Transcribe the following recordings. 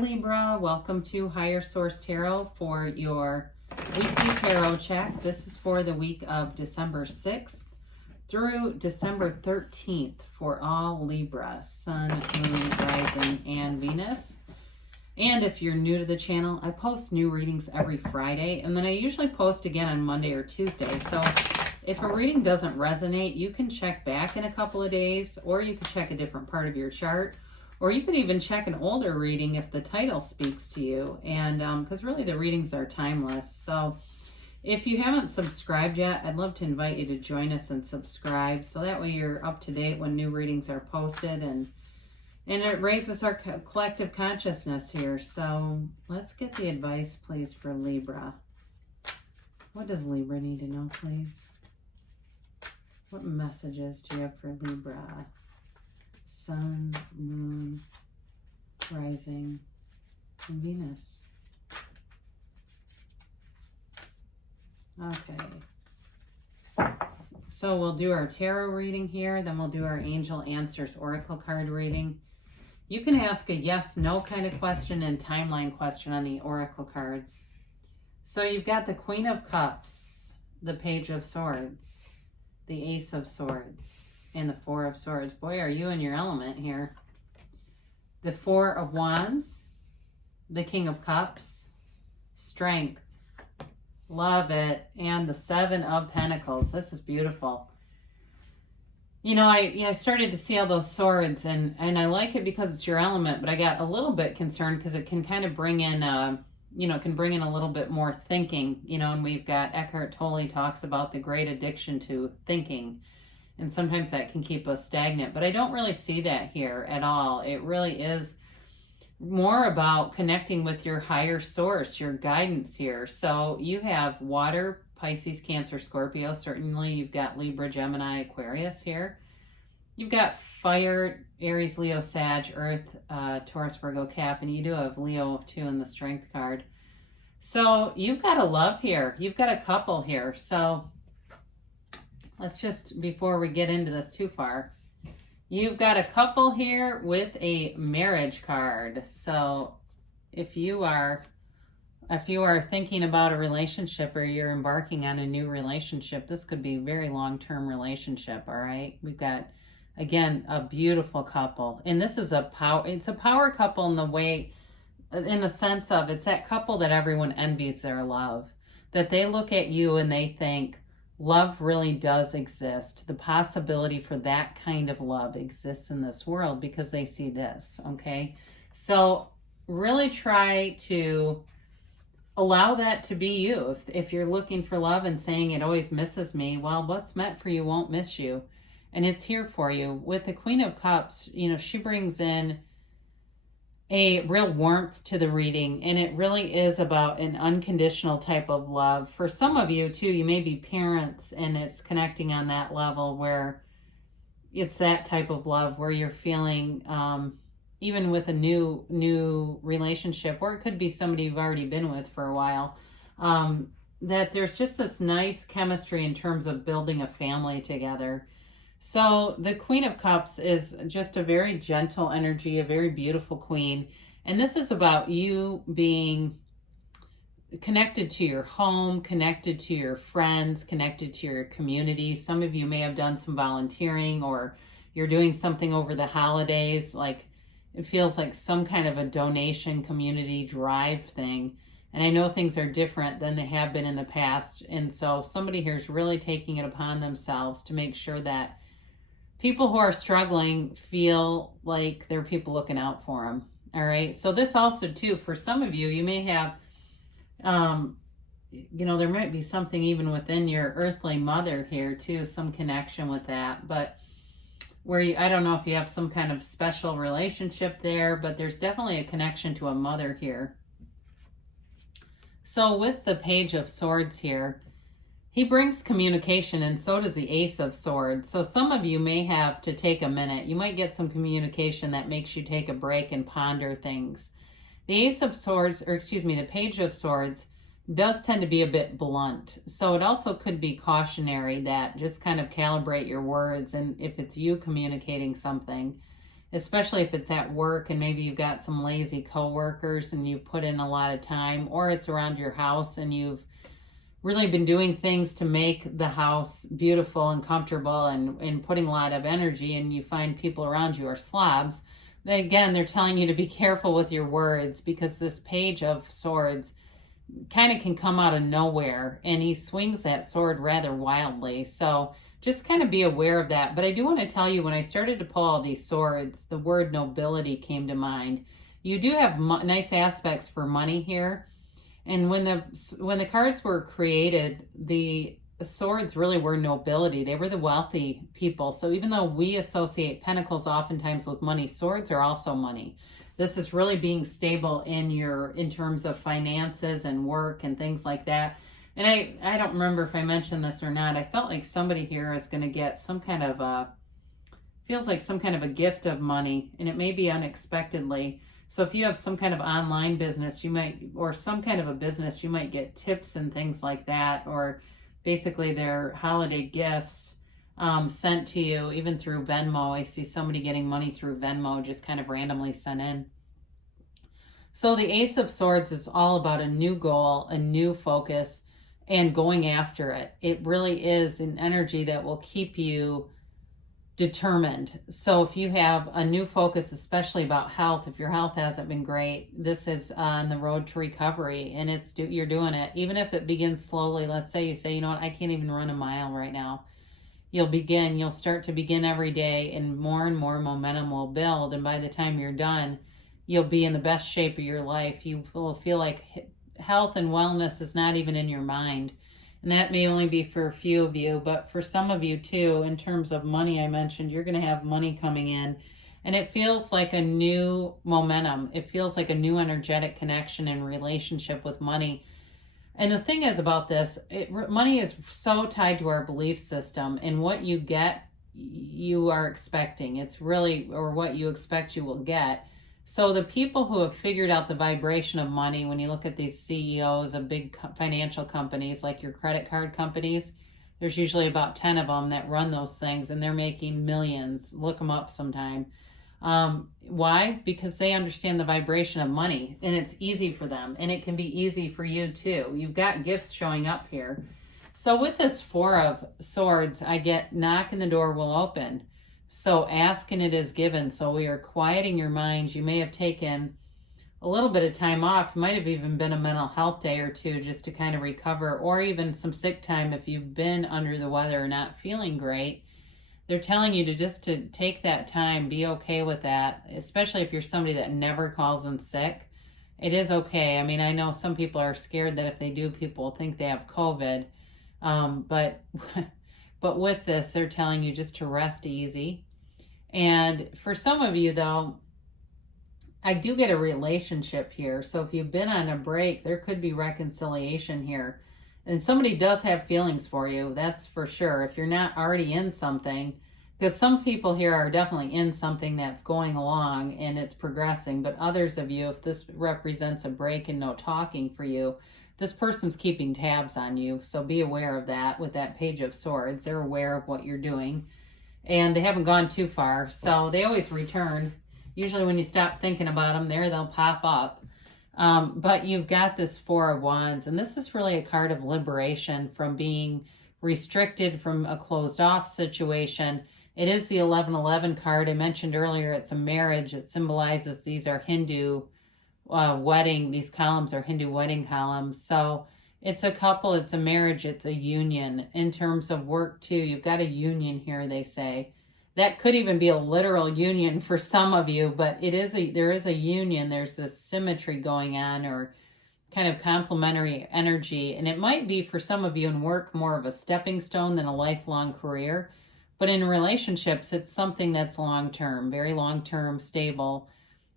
Libra, welcome to Higher Source Tarot for your weekly tarot check. This is for the week of December 6th through December 13th for all Libra, Sun, Moon, Rising, and Venus. And if you're new to the channel, I post new readings every Friday, and then I usually post again on Monday or Tuesday. So if a reading doesn't resonate, you can check back in a couple of days, or you can check a different part of your chart. Or you could even check an older reading if the title speaks to you. And because really the readings are timeless. So if you haven't subscribed yet, I'd love to invite you to join us and subscribe. So that way you're up to date when new readings are posted. And it raises our collective consciousness here. So let's get the advice, please, for Libra. What does Libra need to know, please? What messages do you have for Libra? Sun, Moon, Rising, and Venus. Okay. So we'll do our tarot reading here, then we'll do our Angel Answers Oracle card reading. You can ask a yes, no kind of question and timeline question on the Oracle cards. So you've got the Queen of Cups, the Page of Swords, the Ace of Swords, and the Four of Swords. Boy, are you in your element here. The Four of Wands, the King of Cups, Strength, love it, and the Seven of Pentacles. This is beautiful. You know, I started to see all those swords, and I like it because it's your element, but I got a little bit concerned because it can kind of bring in, it can bring in a little bit more thinking, and we've got Eckhart Tolle talks about the great addiction to thinking. And sometimes that can keep us stagnant. But I don't really see that here at all. It really is more about connecting with your higher source, your guidance here. So you have water, Pisces, Cancer, Scorpio. Certainly you've got Libra, Gemini, Aquarius here. You've got fire, Aries, Leo, Sag, Earth, Taurus, Virgo, Cap. And you do have Leo too in the Strength card. So you've got a love here. You've got a couple here. So let's just, before we get into this too far, you've got a couple here with a marriage card. So if you are thinking about a relationship or you're embarking on a new relationship, this could be a very long-term relationship, all right? We've got, again, a beautiful couple. And this is it's a power couple in the sense of it's that couple that everyone envies their love. That they look at you and they think, love really does exist. The possibility for that kind of love exists in this world because they see this, okay? So really try to allow that to be you. If you're looking for love and saying it always misses me, well, what's meant for you won't miss you. And it's here for you. With the Queen of Cups, she brings in a real warmth to the reading, and it really is about an unconditional type of love. For some of you too, you may be parents, and it's connecting on that level where it's that type of love where you're feeling, even with a new relationship, or it could be somebody you've already been with for a while, that there's just this nice chemistry in terms of building a family together. So the Queen of Cups is just a very gentle energy, a very beautiful queen. And this is about you being connected to your home, connected to your friends, connected to your community. Some of you may have done some volunteering, or you're doing something over the holidays. Like it feels like some kind of a donation community drive thing. And I know things are different than they have been in the past. And so somebody here is really taking it upon themselves to make sure that people who are struggling feel like there are people looking out for them. All right. So this also too, for some of you, you may have, there might be something even within your earthly mother here too, some connection with that. But I don't know if you have some kind of special relationship there, but there's definitely a connection to a mother here. So with the Page of Swords here, he brings communication, and so does the Ace of Swords. So some of you may have to take a minute. You might get some communication that makes you take a break and ponder things. The Ace of Swords, the Page of Swords does tend to be a bit blunt. So it also could be cautionary that just kind of calibrate your words. And if it's you communicating something, especially if it's at work and maybe you've got some lazy coworkers and you put in a lot of time, or it's around your house and you've really been doing things to make the house beautiful and comfortable and putting a lot of energy, and you find people around you are slobs. They're telling you to be careful with your words, because this Page of Swords kind of can come out of nowhere, and he swings that sword rather wildly. So just kind of be aware of that. But I do want to tell you, when I started to pull all these swords, the word nobility came to mind. You do have nice aspects for money here. And when the cards were created, the swords really were nobility. They were the wealthy people. So even though we associate pentacles oftentimes with money, swords are also money. This is really being stable in terms of finances and work and things like that. And I don't remember if I mentioned this or not. I felt like somebody here is going to get some kind of a gift of money, and it may be unexpectedly. So if you have some kind of online business, or some kind of a business, you might get tips and things like that, or basically their holiday gifts sent to you, even through Venmo. I see somebody getting money through Venmo just kind of randomly sent in. So the Ace of Swords is all about a new goal, a new focus, and going after it. It really is an energy that will keep you determined. So if you have a new focus, especially about health, if your health hasn't been great, this is on the road to recovery, and you're doing it. Even if it begins slowly, let's say you say, you know what, I can't even run a mile right now. You'll start to begin every day, and more momentum will build. And by the time you're done, you'll be in the best shape of your life. You will feel like health and wellness is not even in your mind. And that may only be for a few of you, but for some of you too, in terms of money, I mentioned you're going to have money coming in, and it feels like a new momentum. It feels like a new energetic connection and relationship with money. And the thing is about this, money is so tied to our belief system, and what you get, you are expecting. It's really, or what you expect, you will get. So the people who have figured out the vibration of money, when you look at these CEOs of big financial companies, like your credit card companies, there's usually about 10 of them that run those things, and they're making millions. Look them up sometime. Why? Because they understand the vibration of money, and it's easy for them, and it can be easy for you too. You've got gifts showing up here. So with this Four of Swords, I get knock and the door will open. So ask and it is given. So we are quieting your minds. You may have taken a little bit of time off. It might have even been a mental health day or two just to kind of recover, or even some sick time if you've been under the weather or not feeling great. They're telling you to take that time, be okay with that, especially if you're somebody that never calls in sick. It is okay. I mean, I know some people are scared that if they do, people will think they have COVID. But with this, they're telling you just to rest easy. And for some of you, though, I do get a relationship here. So if you've been on a break, there could be reconciliation here. And somebody does have feelings for you, that's for sure. If you're not already in something, because some people here are definitely in something that's going along and it's progressing. But others of you, if this represents a break and no talking for you, this person's keeping tabs on you. So be aware of that with that Page of Swords. They're aware of what you're doing, and they haven't gone too far. So they always return. Usually when you stop thinking about them, they'll pop up. But you've got this Four of Wands, and this is really a card of liberation from being restricted from a closed off situation. It is the 1111 card. I mentioned earlier, it's a marriage. It symbolizes these are Hindu wedding. These columns are Hindu wedding columns. So it's a couple, it's a marriage, it's a union. In terms of work too, you've got a union here, they say. That could even be a literal union for some of you, but there is a union. There's this symmetry going on, or kind of complementary energy. And it might be for some of you in work more of a stepping stone than a lifelong career. But in relationships, it's something that's long-term, very long-term, stable.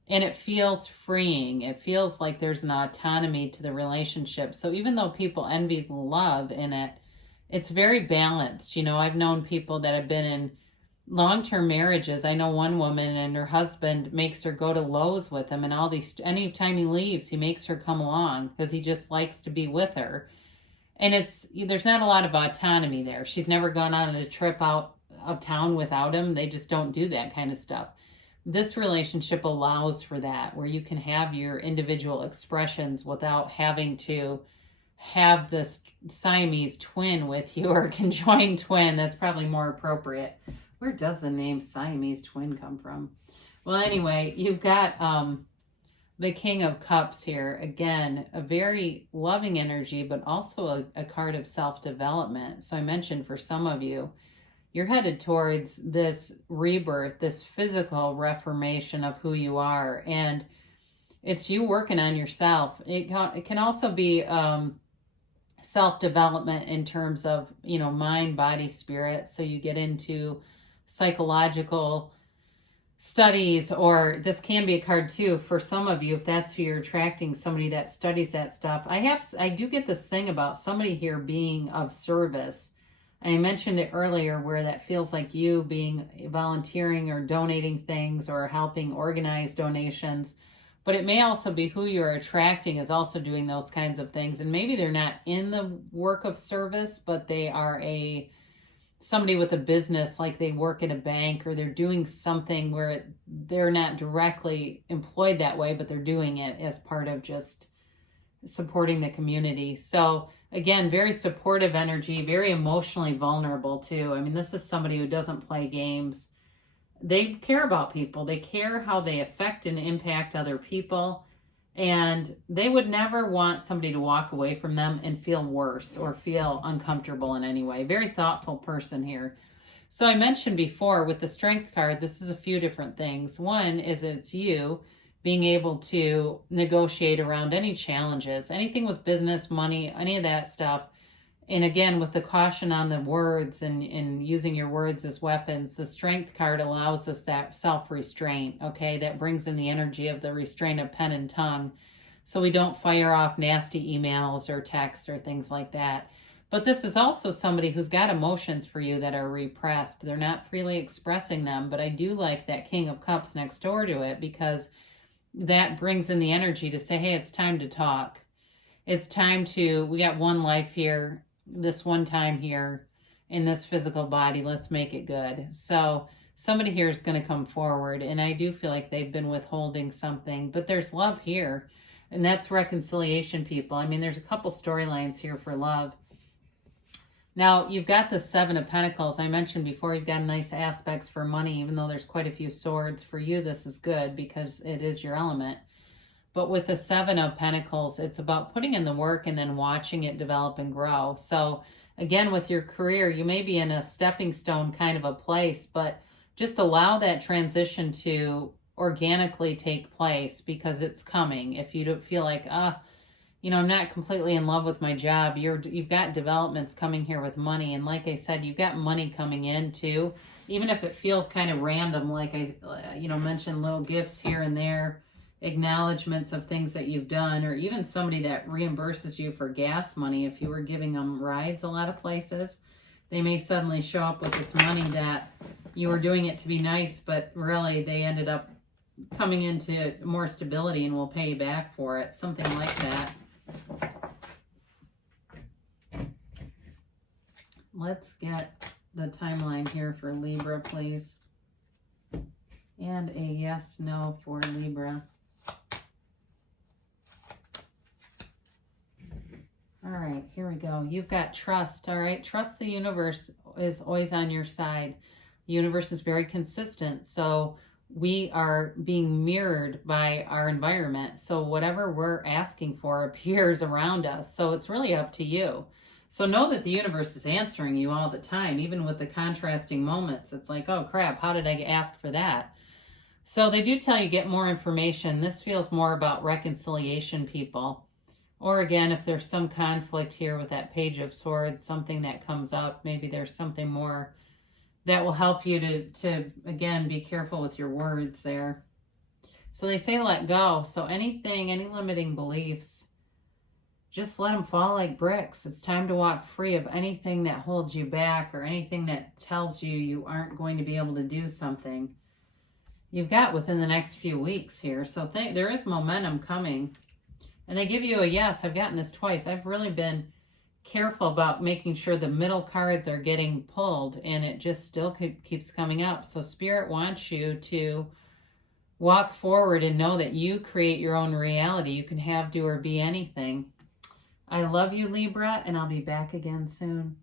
And it feels freeing. It feels like there's an autonomy to the relationship. So even though people envy the love in it, it's very balanced. You know, I've known people that have been in long-term marriages. I know one woman, and her husband makes her go to Lowe's with him, and anytime he leaves, he makes her come along because he just likes to be with her. And there's not a lot of autonomy there. She's never gone on a trip out of town without him. They just don't do that kind of stuff. this relationship allows for that, where you can have your individual expressions without having to have this Siamese twin with you, or conjoined twin. That's probably more appropriate. Where does the name Siamese twin come from? Well, anyway, you've got the King of Cups here. Again, a very loving energy, but also a card of self-development. So I mentioned for some of you, you're headed towards this rebirth, this physical reformation of who you are. And it's you working on yourself. It can also be self-development in terms of, mind, body, spirit. So you get into psychological studies, or this can be a card too for some of you, if that's who you're attracting, somebody that studies that stuff. I do get this thing about somebody here being of service. I mentioned it earlier, where that feels like you being volunteering or donating things or helping organize donations. But it may also be who you're attracting is also doing those kinds of things. And maybe they're not in the work of service, but they are somebody with a business, like they work at a bank, or they're doing something where they're not directly employed that way, but they're doing it as part of just supporting the community. So again, very supportive energy, very emotionally vulnerable too. I mean, this is somebody who doesn't play games. They care about people. They care how they affect and impact other people. And they would never want somebody to walk away from them and feel worse or feel uncomfortable in any way. Very thoughtful person here. So I mentioned before with the Strength card, this is a few different things. One is it's you being able to negotiate around any challenges, anything with business, money, any of that stuff. And again, with the caution on the words and using your words as weapons, the Strength card allows us that self-restraint, okay? That brings in the energy of the restraint of pen and tongue, so we don't fire off nasty emails or texts or things like that. But this is also somebody who's got emotions for you that are repressed. They're not freely expressing them, but I do like that King of Cups next door to it, because that brings in the energy to say, hey, it's time to talk. It's time we got one life here, this one time here in this physical body. Let's make it good. So somebody here is going to come forward, and I do feel like they've been withholding something, but there's love here, and that's reconciliation, people. I mean, there's a couple storylines here for love. Now, you've got the Seven of Pentacles. I mentioned before, you've got nice aspects for money, even though there's quite a few swords. For you, this is good because it is your element. But with the Seven of Pentacles, it's about putting in the work and then watching it develop and grow. So again, with your career, you may be in a stepping stone kind of a place, but just allow that transition to organically take place, because it's coming. If you don't feel like, I'm not completely in love with my job, you've got developments coming here with money. And like I said, you've got money coming in too, even if it feels kind of random, like I mentioned, little gifts here and there, acknowledgments of things that you've done, or even somebody that reimburses you for gas money. If you were giving them rides a lot of places, they may suddenly show up with this money that you were doing it to be nice, but really they ended up coming into more stability and will pay you back for it. Something like that. Let's get the timeline here for Libra, please. And a yes, no for Libra. All right, here we go. You've got trust, all right? Trust the universe is always on your side. The universe is very consistent, so we are being mirrored by our environment. So whatever we're asking for appears around us. So it's really up to you. So know that the universe is answering you all the time, even with the contrasting moments. It's like, oh crap, how did I ask for that? So they do tell you get more information. This feels more about reconciliation, people. Or again, if there's some conflict here with that Page of Swords, something that comes up, maybe there's something more that will help you to again, be careful with your words there. So they say let go. So any limiting beliefs, just let them fall like bricks. It's time to walk free of anything that holds you back, or anything that tells you aren't going to be able to do something. You've got within the next few weeks here. So there is momentum coming. And they give you a yes. I've gotten this twice. I've really been careful about making sure the middle cards are getting pulled, and it just still keeps coming up. So Spirit wants you to Walk forward and know that you create your own reality. You can have, do, or be anything. I love you, Libra, and I'll be back again soon.